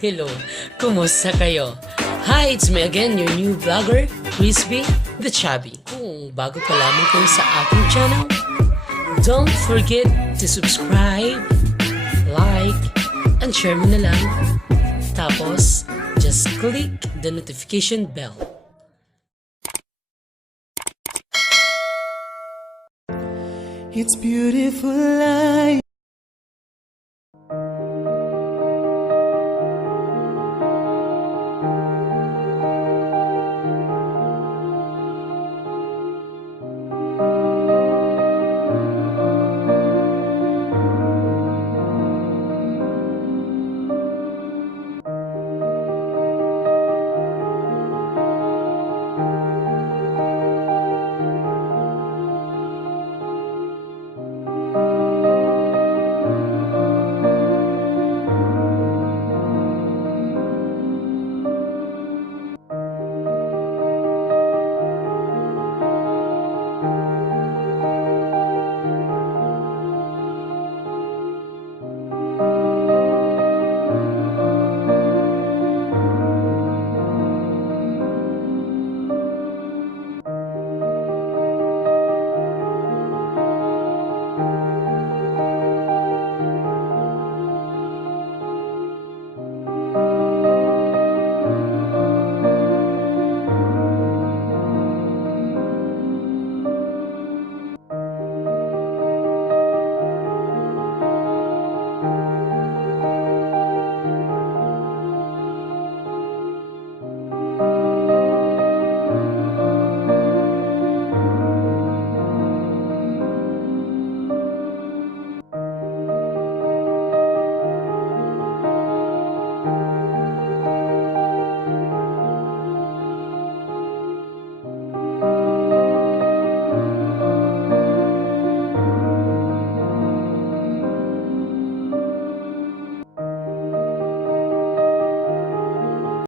hello. Kumusta kayo? Hi, it's me again, your new vlogger, Crispy the Chubby. Kung bago pa lamang kayo sa aking channel, don't forget to subscribe, like, and share mo na lang. Tapos, just click the notification bell. It's beautiful life